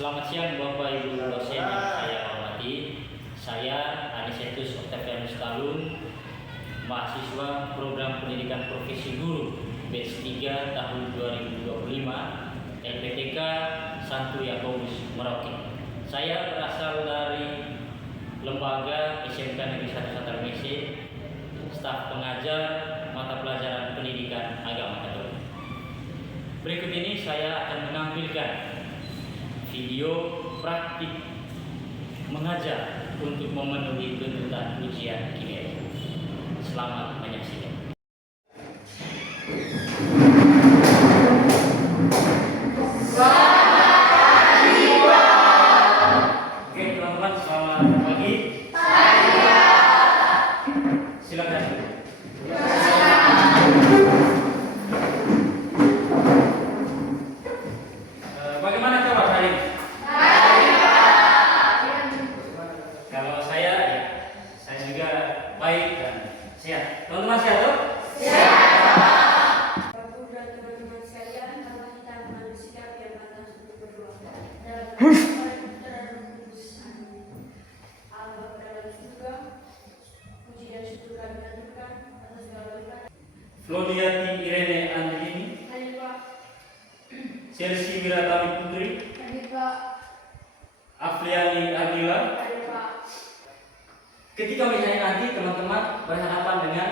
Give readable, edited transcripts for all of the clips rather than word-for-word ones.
Selamat siang Bapak Ibu dosen yang saya hormati. Saya Anisetus Octavianus Talun, mahasiswa program pendidikan profesi guru batch 3 tahun 2025 LPTK Santo Yakobus Merauke. Saya berasal dari lembaga SMK Negeri 1 Satarmese, staf pengajar mata pelajaran pendidikan agama Katolik. Berikut ini saya akan menampilkan video praktik mengajar untuk memenuhi tuntutan ujian kimia. Selamat menyaksikan. Oke teman-teman, selamat pagi. Silakan. Bagaimana kabar hari ini? Kalau saya juga baik dan sehat. Teman-teman sehat tuh? Bapak dan teman-teman sekalian, mari kita mengambil sikap yang pantas untuk berdoa. Dalam Allah dalam surga, puji dan syukur kami aturkan atas segala berkat. Flodiati Irene Andrini, Hari Pak, Chelsea Wiratami Putri, hari Pak, Afriani Ardila. hari Pak. Ketika misalnya nanti teman-teman berhadapan dengan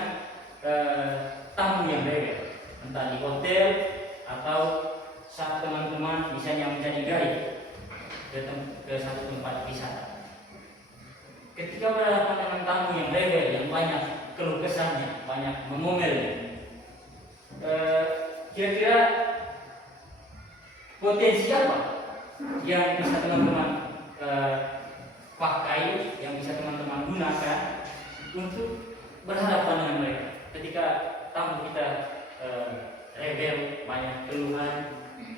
tamu yang berbeda, entah di hotel atau saat teman-teman misalnya menjadi guide ke satu tempat wisata. Ketika berhadapan dengan tamu yang rebel, yang banyak keluh kesahnya, banyak mengomelnya, kira-kira potensi apa yang bisa teman-teman pakai, yang bisa teman-teman gunakan untuk berhadapan dengan mereka ketika tamu kita rebel, banyak keluhan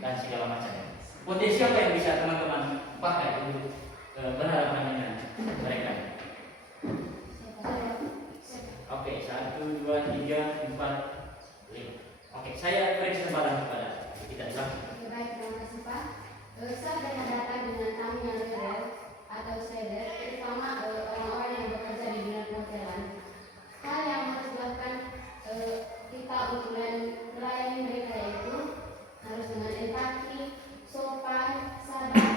dan segala macam. Potensi apa yang bisa teman-teman pakai untuk berhadapan dengan mereka? Oke, 1, 2, 3, 4, 5. Oke, saya beri kesempatan kepada kita. Baik, terima kasih Pak. Saat berhadapan dengan tamu yang rebel atau seder, terutama orang-orang yang bekerja di dunia perhotelan, hal yang harus dilakukan kita untuk melayani mereka yaitu harus dengan empati, sopan, sabar,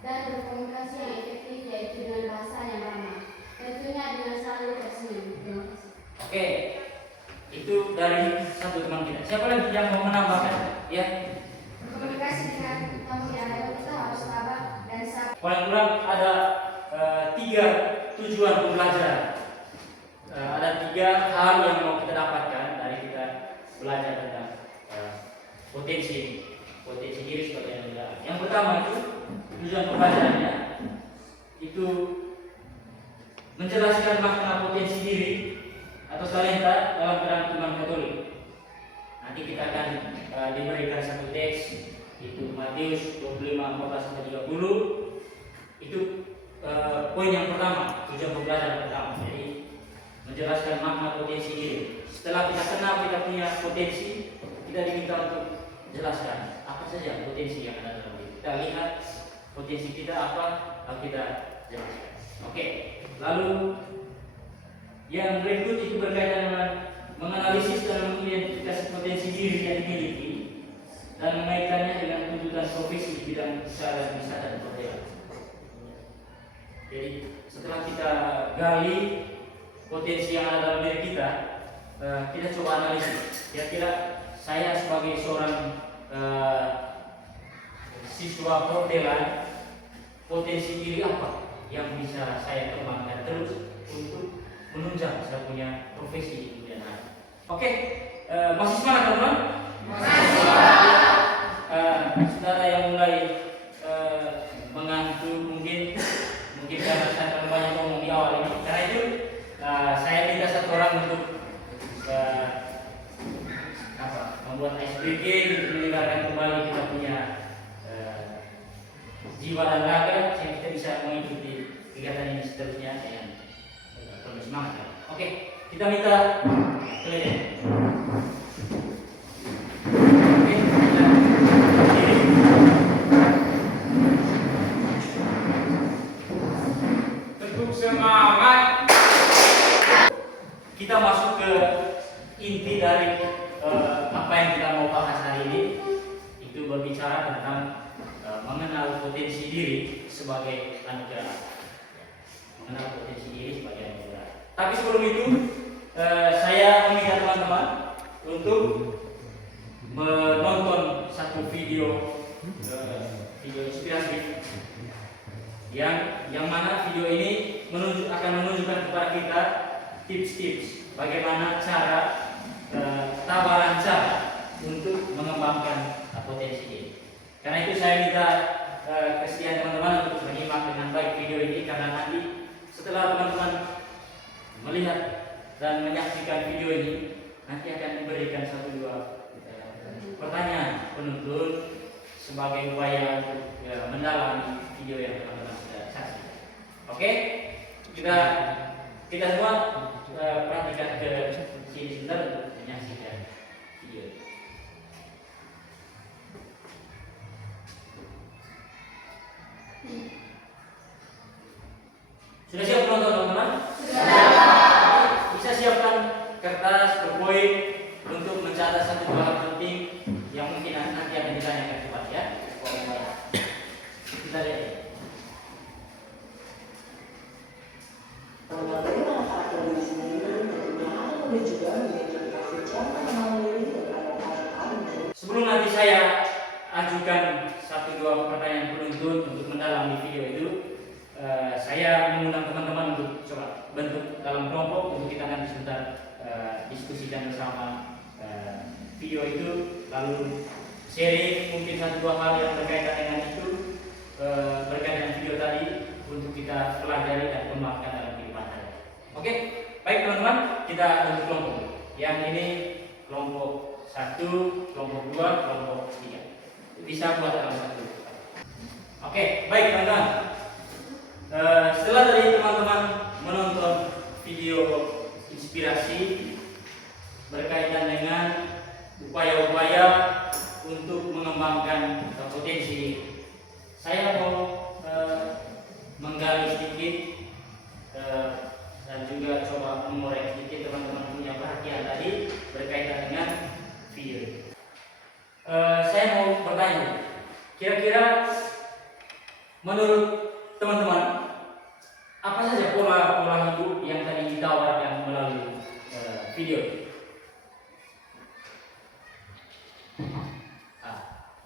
dan berkomunikasi yang efektif, yaitu dengan bahasa yang ramah. Tentunya dengan selalu tersenyum. Terima kasih. Oke, itu dari satu teman kita. Siapa lagi yang mau menambahkan? Ya. Komunikasi dengan tamu yang rebel kita harus sabar dan sabar. Paling kurang ada 3 tujuan pembelajaran. Ada 3 hal yang mau kita dapatkan dari kita belajar tentang potensi diri sebagai negara. Yang pertama itu tujuan pembelajarannya itu menjelaskan makna potensi diri atau talenta dalam terang iman Katolik. Nanti kita akan diberikan satu teks, itu Matius 25:14-30. Itu poin yang pertama, tujuan pembelajaran pertama. Jadi menjelaskan makna potensi diri. Setelah kita kenal kita punya potensi, kita diminta untuk jelaskan apa saja potensi yang ada dalam diri. Kita lihat potensi kita apa, lalu kita jelaskan. Oke, lalu yang berikut itu berkaitan dengan menganalisis dan mengidentifikasi potensi diri yang dimiliki dan mengaitkannya dengan tuntutan profesi di bidang usaha dan wisata dan perhotelan. Jadi setelah kita gali potensi yang ada dalam diri kita, kita coba analisis. Kira-kira saya sebagai seorang siswa perhotelan, potensi diri apa yang bisa saya kembangkan terus untuk menunjang saya punya profesi di kemudian hari. Oke, masih semangat teman-teman? Saudara yang mulai mengantuk mungkin karena saya terlalu banyak ngomong di awal ini. Karena itu saya minta satu orang untuk membuat ice breaking untuk meninggalkan kembali kita punya jiwa dan raga sehingga kita bisa mengikuti kegiatan ini seterusnya dengan penuh semangat. Oke, kita minta kalian. Oke, kita berdiri. tentang mengenal potensi diri sebagai anugerah. Mengenal potensi diri sebagai anugerah. Tapi sebelum itu, saya meminta teman-teman untuk menonton satu video inspiratif yang mana video ini akan menunjukkan kepada kita tips-tips bagaimana tawaran cara untuk mengembangkan potensi diri. Karena itu saya minta kesediaan teman-teman untuk menyimak dengan baik video ini, karena nanti setelah teman-teman melihat dan menyaksikan video ini, nanti akan diberikan 1-2 pertanyaan penuntun sebagai upaya untuk mendalami video yang teman-teman sudah saksikan. Oke, kita semua perhatikan ke sini sebentar untuk menyaksikan video ini. Sudah siap penonton teman-teman? Sudah. Bisa siapkan kertas, poin untuk mencatat 1-2 hal penting yang mungkin nanti akan ditanyakan cepat ya. Kita lihat. Sebelum nanti saya ajukan 1-2 pertanyaan penuntun untuk mendalami video itu, saya mengundang teman-teman untuk coba bentuk dalam kelompok untuk kita nanti sebentar diskusikan bersama video itu, lalu sharing mungkin 1-2 hal yang berkaitan dengan itu, berkaitan dengan video tadi untuk kita pelajari dan kembangkan dalam kehidupan hari. Oke, baik teman-teman, kita bentuk kelompok. Yang ini kelompok 1, kelompok 2, kelompok 3. Bisa buat dalam satu. Oke, baik teman-teman. Setelah tadi teman-teman menonton video inspirasi berkaitan dengan upaya-upaya untuk mengembangkan potensi, saya mau menggali sedikit dan juga coba mengorek sedikit teman-teman punya perhatian tadi berkaitan dengan video. Saya mau bertanya, kira-kira menurut teman-teman apa saja pola hidup yang tadi ditawarkan melalui video?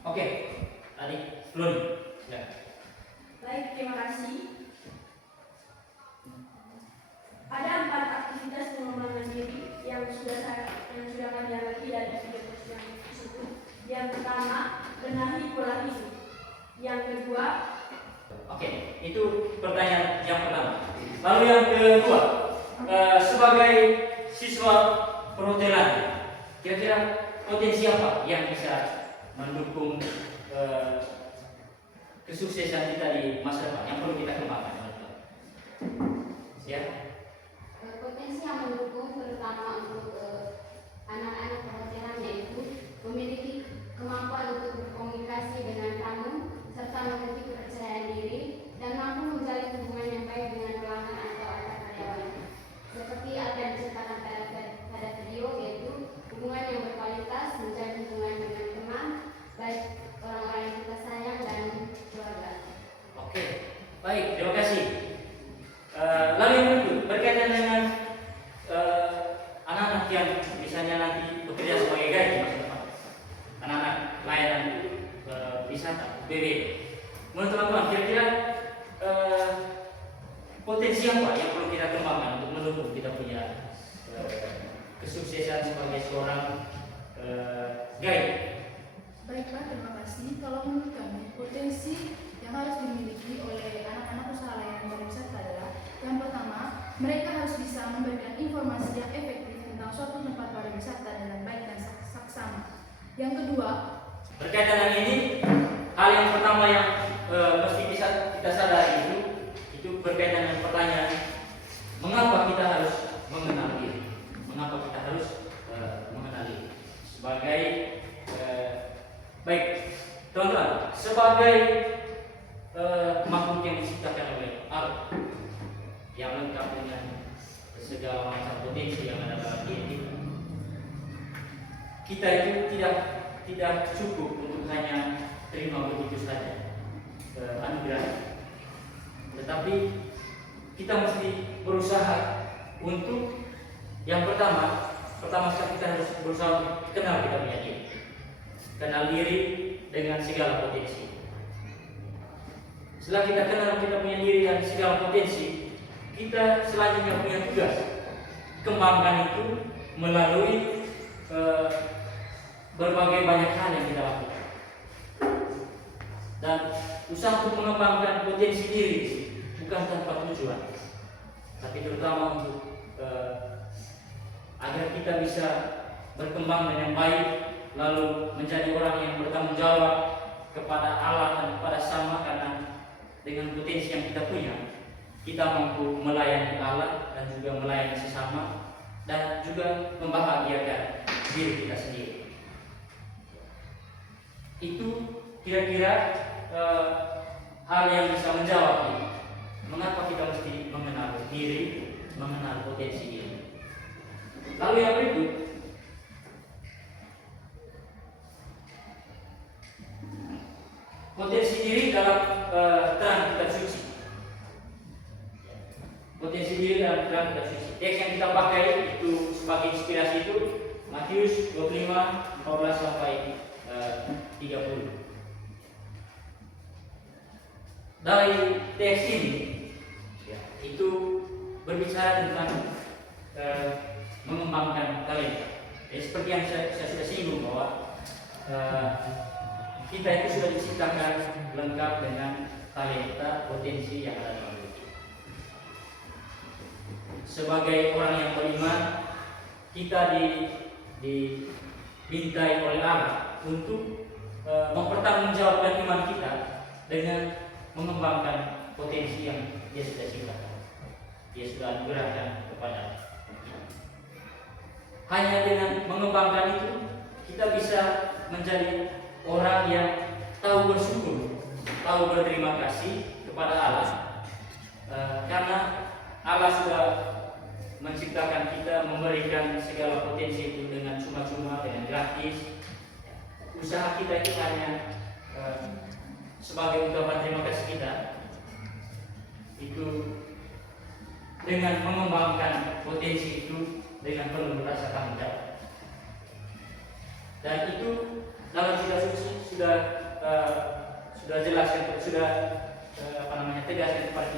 Oke, tadi belum. Ya. Baik, terima kasih. Ada 4 aktivitas pengembangan diri yang sudah kami alami dari video tersebut. Yang pertama, benahi pola hidup. Yang kedua, oke, itu pertanyaan yang pertama. Lalu yang kedua, sebagai siswa perhotelan, kira-kira potensi apa yang bisa mendukung kesuksesan kita di masa depan yang perlu kita kembangkan? Ya. Potensi yang mendukung terutama untuk anak-anak perhotelan yaitu memiliki kemampuan untuk berkomunikasi dengan tamu serta memiliki kepercayaan diri dan mampu menjalin hubungan yang baik dengan pelanggan atau antar karyawan. Seperti apa yang diceritakan pada video, yaitu hubungan yang berkualitas, menjalin hubungan dengan teman, baik orang-orang yang kita sayang dan keluarga. Oke, baik, terima kasih. Lalu yang kedua, berkaitan dengan anak-anak yang misalnya nanti bekerja sebagai guide di masa depan, anak-anak layanan wisata, BW. Menurut teman-teman, kira-kira potensi apa yang perlu kita kembangkan untuk mendukung kita punya kesuksesan sebagai seorang guide? Baik Pak, terima kasih. Kalau menurut kami, potensi yang harus dimiliki oleh anak-anak usaha layanan pariwisata adalah yang pertama, mereka harus bisa memberikan informasi yang efektif tentang suatu tempat pariwisata dengan baik dan saksama. Yang kedua, berkaitan dengan ini, hal yang pertama yang mesti bisa kita sadari itu berkaitan dengan pertanyaan, mengapa kita harus mengenal diri? Mengapa kita harus mengenal diri? Sebagai baik teman-teman, sebagai makhluk yang diciptakan oleh Allah yang lengkap dengan segala macam potensi yang ada dalam diri kita itu tidak cukup untuk hanya terima begitu saja anugerah. Tetapi kita mesti berusaha untuk yang pertama sekali kita harus berusaha untuk kenal kita punya diri, kenal diri dengan segala potensi. Setelah kita kenal kita punya diri dan segala potensi, kita selanjutnya punya tugas kembangkan itu melalui berbagai banyak hal yang kita lakukan. Dan usaha untuk mengembangkan potensi diri bukan tanpa tujuan, tapi terutama untuk agar kita bisa berkembang dengan baik, lalu menjadi orang yang bertanggung jawab kepada Allah dan kepada sama, karena dengan potensi yang kita punya, kita mampu melayani Allah dan juga melayani sesama dan juga membahagiakan diri kita sendiri. Itu kira-kira hal yang bisa menjawab ini. Mengapa kita mesti mengenal diri, mengenal potensi diri. Lalu yang berikut, potensi diri dalam terang kitab suci. Potensi diri dalam terang kitab suci. Teks yang kita pakai itu sebagai inspirasi itu Matius 25, 14 sampai 30. Dari teks ini itu berbicara tentang mengembangkan talenta. Seperti yang saya sudah singgung bahwa kita itu sudah diciptakan lengkap dengan talenta, potensi yang ada dalam diri. Sebagai orang yang beriman, kita dimintai oleh Allah untuk mempertanggungjawabkan iman kita dengan mengembangkan potensi yang Dia sudah ciptakan, Dia sudah anugerahkan kepada kita. Hanya dengan mengembangkan itu, kita bisa menjadi orang yang tahu bersyukur, tahu berterima kasih kepada Allah, karena Allah sudah menciptakan kita, memberikan segala potensi itu dengan cuma-cuma, dengan gratis. Usaha kita itu hanya sebagai ungkapan terima kasih kita itu dengan mengembangkan potensi itu dengan penuh rasa tanggung jawab. Dan itu dalam kitab suci sudah jelaskan, sudah tegaskan kepada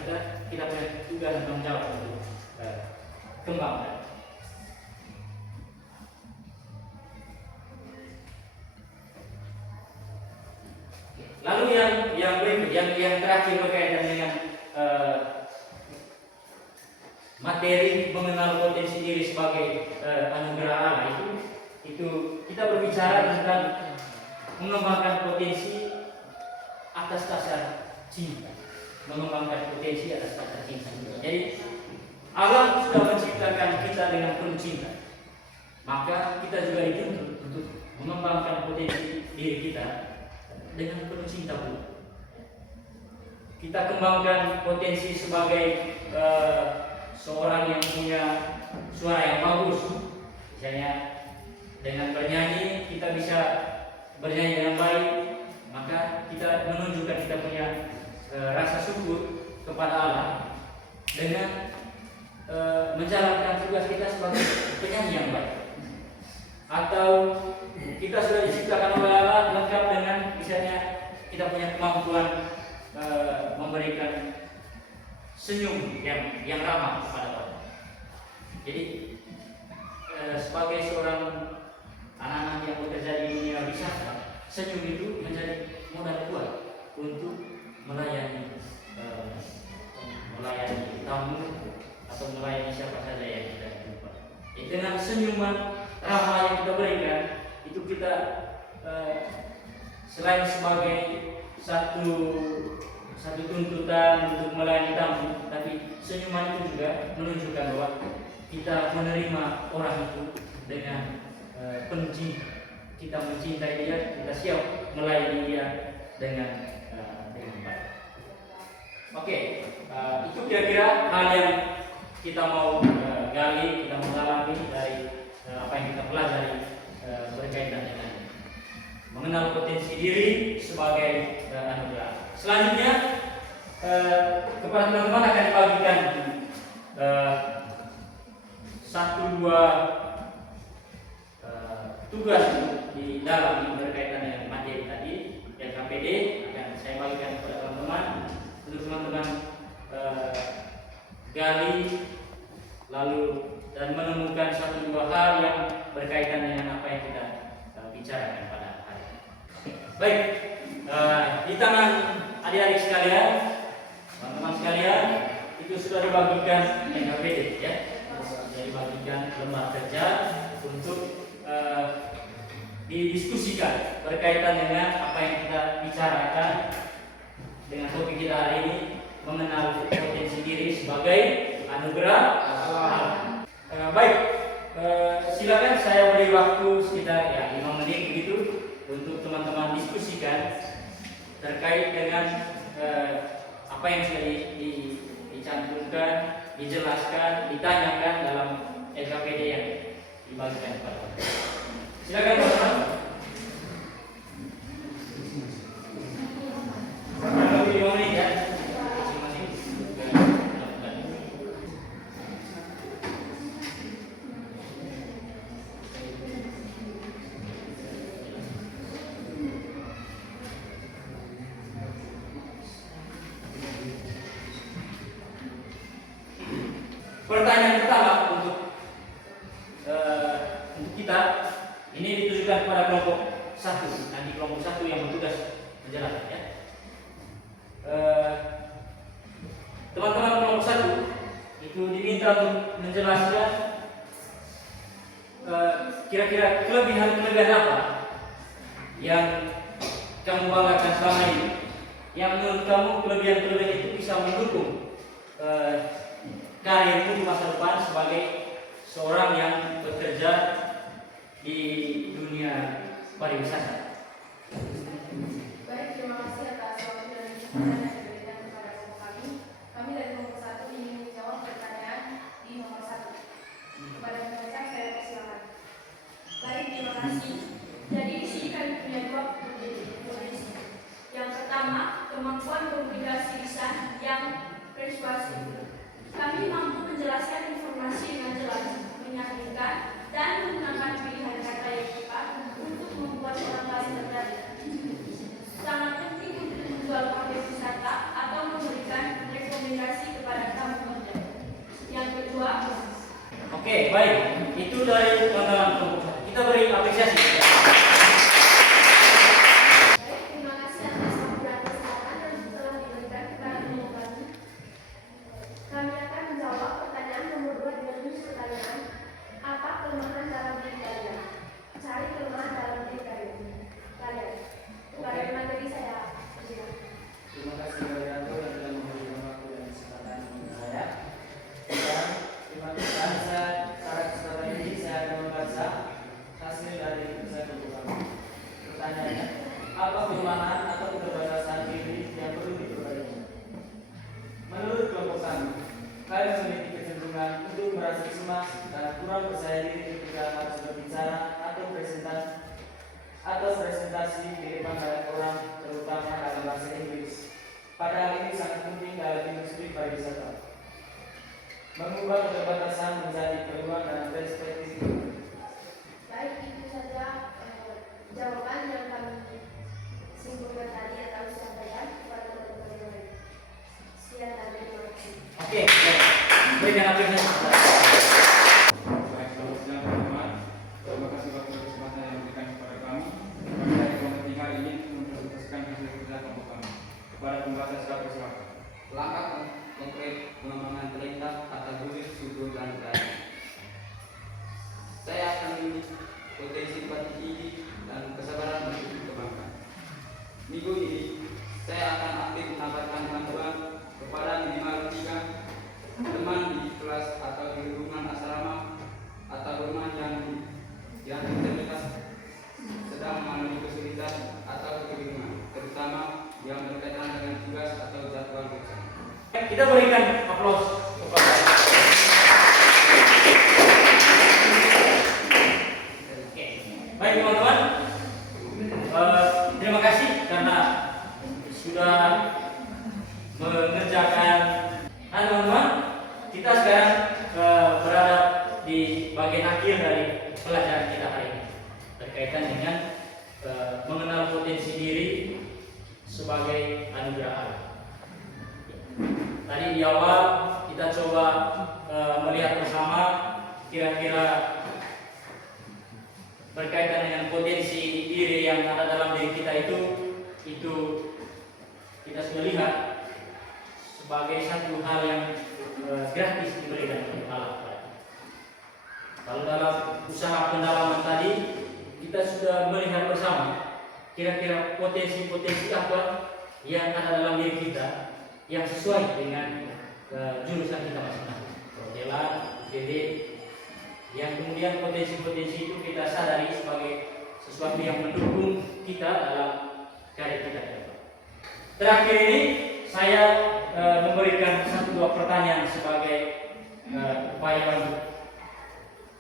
kita punya tugas dan tanggung jawab untuk kembangkan. Lalu yang berikut, yang terakhir berkaitan dengan materi mengenal potensi diri sebagai anugerah Allah itu kita berbicara tentang mengembangkan potensi atas dasar cinta, mengembangkan potensi atas dasar cinta. Jadi Allah sudah menciptakan kita dengan penuh cinta, maka kita juga dituntut untuk mengembangkan potensi diri kita dengan penuh cinta pula. Kita kembangkan potensi sebagai seorang yang punya suara yang bagus. Misalnya dengan bernyanyi kita bisa bernyanyi dengan baik, maka kita menunjukkan kita punya rasa syukur kepada Allah dengan menjalankan tugas kita sebagai penyanyi yang baik. Atau kita sudah diciptakan oleh Allah lengkap dengan misalnya kita punya kemampuan memberikan senyum yang ramah kepada orang. Jadi sebagai seorang anak-anak yang bekerja di dunia wisata, senyum itu menjadi modal kuat untuk melayani tamu atau melayani siapa saja yang kita jumpa. Dengan senyuman ramah yang kita berikan, itu kita selain sebagai satu tuntutan untuk melayani tamu, tapi senyuman itu juga menunjukkan bahwa kita menerima orang itu dengan penuh cinta. Kita mencintai dia, kita siap melayani dia dengan baik. Oke, itu kira-kira hal yang kita mau gali, kita mau dalami dari apa yang kita pelajari berkaitan dengan mengenal potensi diri sebagai anugerah. Selanjutnya kepada teman-teman akan dibagikan satu dua tugas di dalam berkaitan dengan materi tadi yang KPD akan saya bagikan kepada teman-teman untuk teman-teman gali lalu dan menemukan satu dua hal yang berkaitan dengan apa yang kita bicarakan pada hari ini. Baik, di tangan adik-adik sekalian, teman-teman sekalian, itu sudah dibagikan NKPD ya, sudah dibagikan lembar kerja untuk didiskusikan berkaitan dengan apa yang kita bicarakan dengan topik kita hari ini, mengenal potensi diri sebagai anugerah Allah. Baik, silakan saya beri waktu sekitar 5 menit begitu untuk teman-teman diskusikan terkait dengan apa yang sudah dicantumkan, dijelaskan, ditanyakan dalam LKPD yang dibagikan kepada kita. Silakan teman-teman. Lebih 5 menit ya. Masing-masing. Pertanyaan pertama untuk kita ini ditujukan kepada kelompok 1. Nanti kelompok 1 yang bertugas menjelaskan ya. Teman-teman kelompok 1 itu diminta untuk menjelaskan kira-kira kelebihan-kelebihan apa yang kamu banggakan selama ini, yang menurut kamu kelebihan-kelebihan itu bisa mendukung karirmu di masa depan sebagai seorang yang bekerja di dunia pariwisata. Baik, terima kasih atas waktu dan kesempatan yang diberikan kepada kelompok kami. Kami dari kelompok 1 ingin menjawab pertanyaan di nomor 1. Kepada peserta saya persilakan. Baik, terima kasih. Jadi di sini kami punya dua potensi. Yang pertama, kemampuan komunikasi lisan yang persuasif. Kami mampu menjelaskan informasi dengan jelas, meyakinkan, dan menggunakan pilihan kata yang tepat untuk membuat orang lain tertarik. Sangat penting untuk menjual paket wisata atau memberikan rekomendasi kepada tamu hotel. Yang kedua, Oke, baik. Itu dari teman-teman kelompok 1. Kita beri apresiasi. baik, terima kasih atas waktu dan kesempatan yang telah diberikan kepada kelompok kami. Kami akan menjawab pertanyaan nomor 2 dengan jenis pertanyaan. Apa kelemahan dalam diri kalian? Cari kelemahan dalam diri kalian. Kepada materi saya. Terima kasih kepada Anda yang telah memberikan waktu dan kesempatan kepada saya. Dan terima kasih pada kesempatan ini saya akan membaca hasil dari riset kami. Pertanyaannya, apa kelemahan atau keterbatasan diri yang perlu diperbaiki? Menurut kelompok kami, kalian memiliki kecenderungan untuk merasa cemas dan kurang percaya diri ketika harus berbicara atau presentasi di depan banyak orang, terutama dalam bahasa Inggris. Padahal ini sangat penting dalam industri pariwisata. Mengubah keterbatasan menjadi peluang dan perspektif. Baik, itu saja jawaban yang kami simpulkan tadi atau sampaikan kepada teman-teman yang lain. Sekian dan terima kasih. Oke, baik. Berikan apresiasi. Baik, selamat siang teman-teman. Terima kasih atas kesempatan yang diberikan kepada kami. Kami dari kelompok 3 ingin mempresentasikan hasil kerja kelompok kami kepada pembahasan secara persilakan. Langkah konkret pengembangan perintah kategori suku dan budaya. Saya akan memiliki potensi empati tinggi dan kesabaran untuk dikembangkan. Minggu ini saya akan aktif menawarkan bantuan kepada minimal 3 teman di kelas atau di lingkungan asrama atau rumah yang terlibat sedang mengalami kesulitan atau kebingungan, terutama yang berkaitan dengan tugas atau jadwal kerja. Kita berikan aplaus kepada Oke. Baik teman-teman, sudah mengerjakan. Nah teman-teman, kita sekarang berada di bagian akhir dari pelajaran kita hari ini berkaitan dengan mengenal potensi diri sebagai anugerah Allah. Tadi di awal kita coba melihat bersama kira-kira berkaitan dengan potensi diri yang ada dalam diri kita itu kita sudah lihat sebagai satu hal yang gratis diberikan oleh Allah. Kalau dalam usaha pendalaman tadi kita sudah melihat bersama kira-kira potensi-potensi apa yang ada dalam diri kita yang sesuai dengan jurusan kita masing-masing, perhotelan, UPD, yang kemudian potensi-potensi itu kita sadari sebagai sesuatu yang mendukung kita dalam karir kita. Terakhir ini saya memberikan satu dua pertanyaan sebagai upaya untuk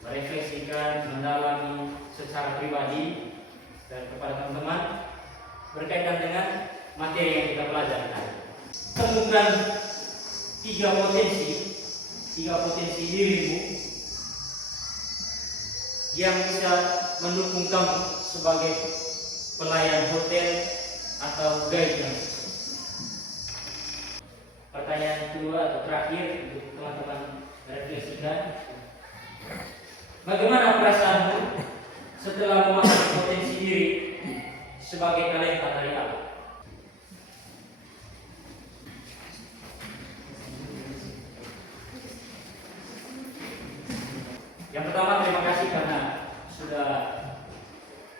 merefleksikan, mendalami secara pribadi dan kepada teman-teman berkaitan dengan materi yang kita pelajari tadi. Temukan tiga potensi dirimu yang bisa mendukung kamu sebagai pelayan hotel atau guide yang sukses. Pertanyaan kedua atau terakhir untuk teman-teman refleksikan. Bagaimana perasaanmu setelah memahami potensi diri sebagai talenta dari Allah? Yang pertama, terima kasih karena sudah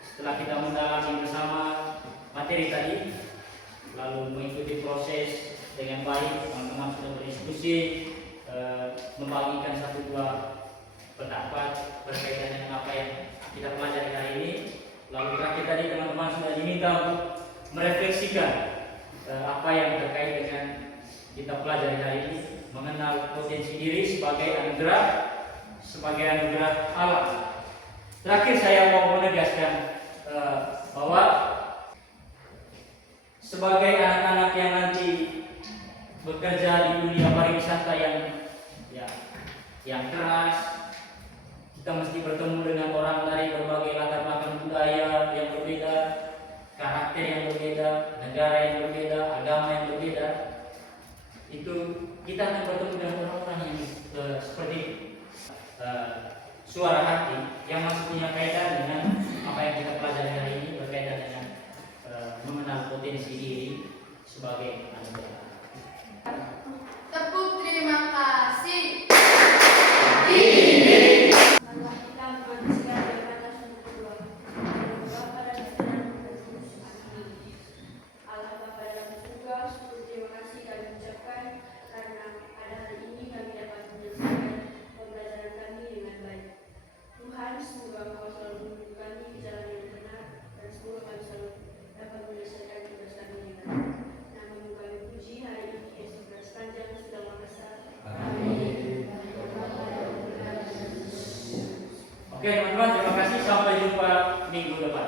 setelah kita mendalami bersama materi tadi, lalu mengikuti proses dengan baik, teman-teman sudah berdiskusi, membagikan satu dua pendapat berkaitan dengan apa yang kita pelajari hari ini. Lalu terakhir tadi teman-teman sudah diminta untuk merefleksikan apa yang terkait dengan kita pelajari hari ini, mengenal potensi diri sebagai anugerah Allah. Terakhir saya mau menegaskan bahwa sebagai anak-anak yang nanti bekerja di dunia pariwisata yang keras, kita mesti bertemu dengan orang dari berbagai latar belakang budaya yang berbeda, karakter yang berbeda, negara yang berbeda, agama yang berbeda. Itu kita akan bertemu dengan orang-orang yang seperti suara hati yang masih punya kaitan dengan apa yang kita pelajari hari ini berkaitan dengan mengenal potensi diri sebagai anugerah. Tepuk terima kasih. Allah kita mengkondisikan di atas sumber kedua. Bapa dan Putra dan Roh Kudus. Amin. Allah Bapa dalam surga, syukur terima kasih kami ucapkan karena pada hari ini kami dapat menyelesaikan pembelajaran kami dengan baik. Tuhan, semoga Engkau selalu menuntun kami di jalan yang benar dan semoga kami selalu dapat menyelesaikan tugas kami dengan baik. Namamu kami puji hari ini, Yesus sepanjang segala masa. Amin. Oke teman-teman, terima kasih. Sampai jumpa minggu depan.